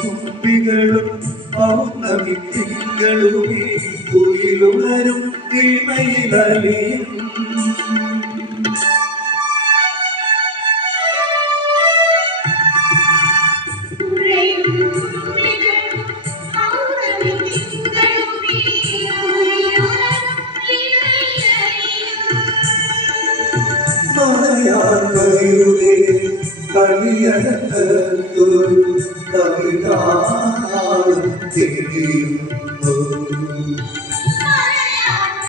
കുപ്പികളും Pournami തിങ്കളുമേ കുയിലുണരും കിമയിലലിയും കളിയടത്ത് Tamil Nadu തിരുന്നു